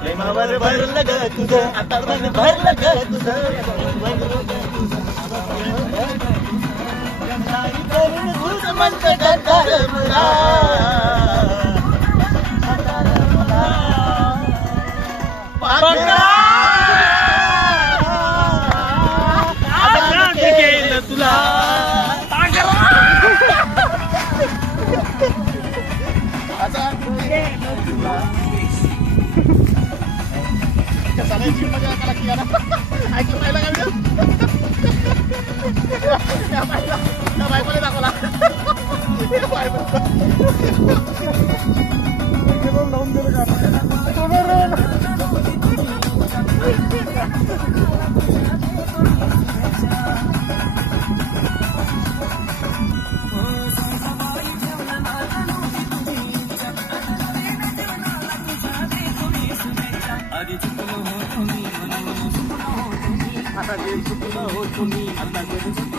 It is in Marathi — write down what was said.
प्रेमावर भरलं ग तुझं आता मन भरलं ग तुझं म्हणत गद्दार मुला तुला आता